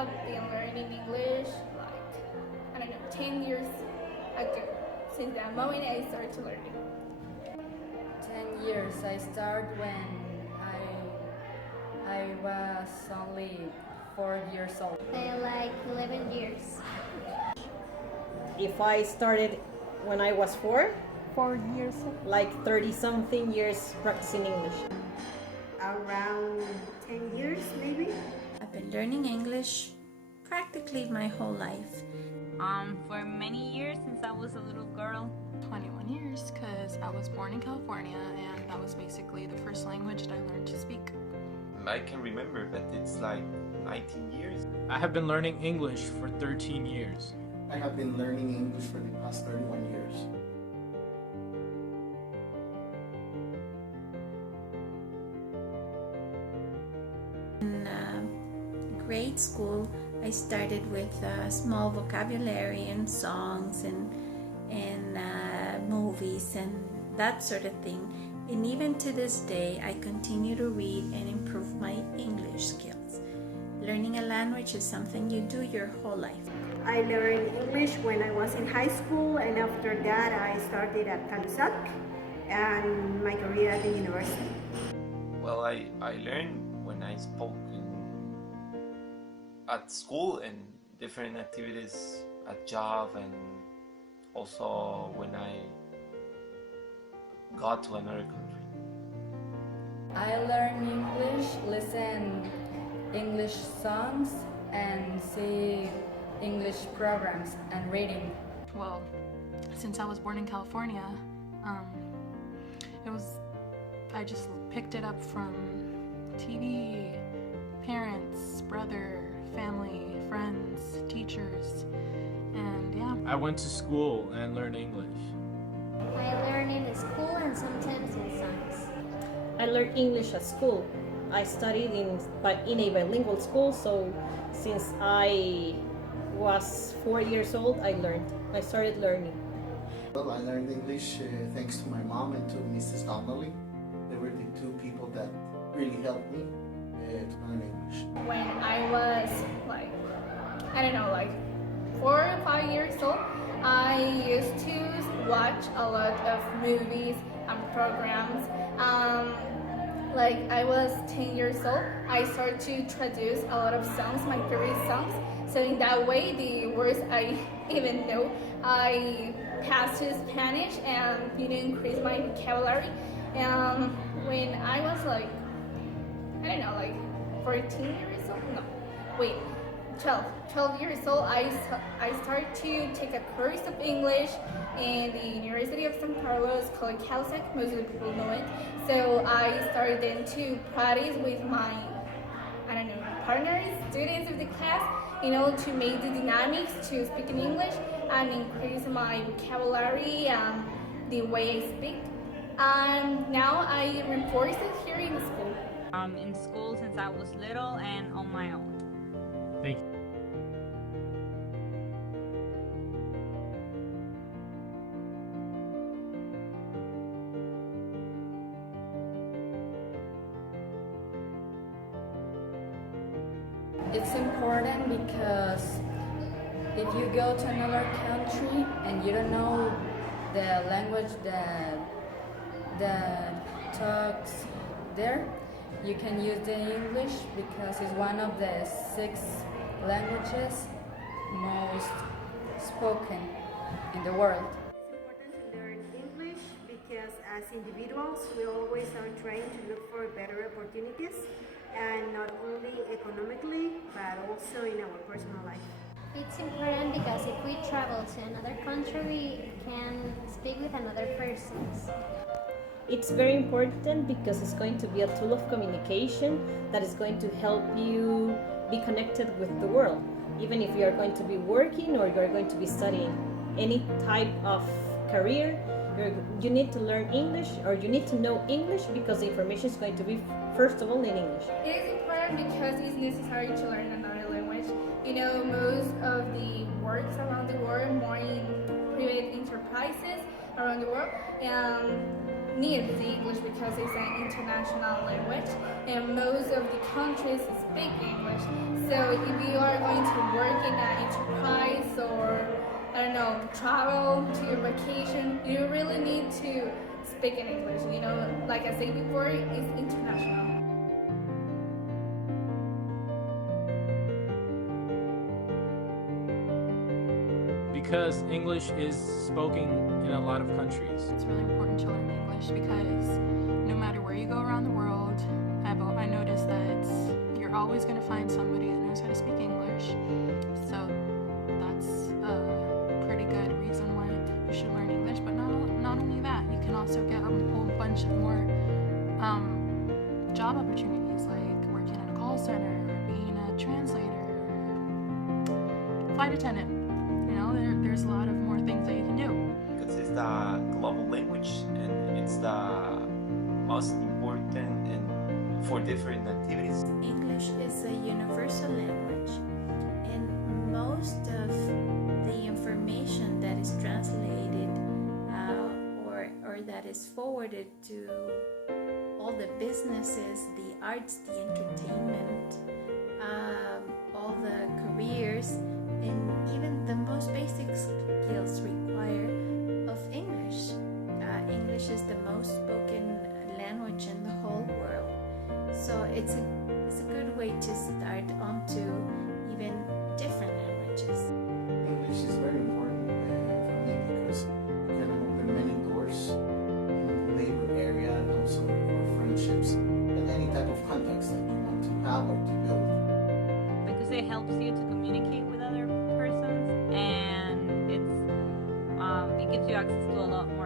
have been learning English like, I don't know, 10 years ago. Since that moment I started to learn it. 10 years. I started when I was only 4 years old. Like 11 years. If I started when I was 4, 4 years. like 30 something years practicing English. Around 10 years maybe. I've been learning English practically my whole life. For many years since I was a little girl. 21 years because I was born in California and that was basically the first language that I learned to speak. I can remember, but it's like 19 years. I have been learning English for 13 years. I have been learning English for the past 31 years. In grade school, I started with small vocabulary and songs and movies and that sort of thing. And even to this day, I continue to read and improve my English skills. Learning a language is something you do your whole life. I learned English when I was in high school, and after that I started at Talusac and my career at the university. Well, I learned when I spoke at school and different activities at job, and also when I got to another country. I learn English, listen English songs, and see English programs and reading. Well, since I was born in California, I just picked it up from TV, parents, brother, family, friends, teachers, and yeah. I went to school and learned English. I learn in school and sometimes in science. I learned English at school. I studied in a bilingual school, so since I was 4 years old, I started learning. Well, I learned English thanks to my mom and to Mrs. Donnelly. They were the two people that really helped me to learn English. When I was like, I don't know, like 4 or 5 years old, I used to watch a lot of movies and programs. Like I was 10 years old, I started to traduce a lot of songs, my favorite songs. So in that way, the words I even know, I passed to Spanish and increased my vocabulary. When I was like, I don't know, like 14 years old, no, wait, 12 years old, I started to take a course of English in the University of San Carlos called CalSec, most of the people know it. So I started then to practice with my, I don't know, partners, students of the class, to make the dynamics to speak in English and increase my vocabulary and the way I speak. And now I reinforce it here in the school. In school since I was little and on my own. Thank you. It's important because if you go to another country and you don't know the language that talks there, you can use the English because it's one of the 6 languages most spoken in the world. It's important to learn English because as individuals we always are trying to look for better opportunities, and not only economically but also in our personal life. It's important because if we travel to another country, we can speak with another persons. It's very important because it's going to be a tool of communication that is going to help you be connected with the world. Even if you are going to be working or you are going to be studying any type of career, you need to learn English, or you need to know English because the information is going to be first of all in English. It is important because it's necessary to learn another language. Most of the works around the world, more in private enterprises around the world, need the English because it's an international language and most of the countries speak English. So if you are going to work in an enterprise or I don't know, travel to your vacation, you really need to speak in English. You know, like I said before, it's international. Because English is spoken in a lot of countries. It's really important to learn English because no matter where you go around the world, I noticed that you're always going to find somebody that knows how to speak English. So that's a pretty good reason why you should learn English. But not only that, you can also get a whole bunch of more job opportunities, like working at a call center or being a translator or flight attendant. You know, there's a lot of more things that you can do. Because it's the global language and it's the most important and for different activities. English is a universal language, and most of the information that is translated or that is forwarded to all the businesses, the arts, the entertainment, all the careers, and even the most basic skills require of English. English is the most spoken language in the whole world, so it's a good way to start onto even different languages. English is very important for me because it can open many doors in the labor area and also for friendships and any type of contacts that you want to have or to build. Because it helps you to communicate with other persons, and it gives you access to a lot more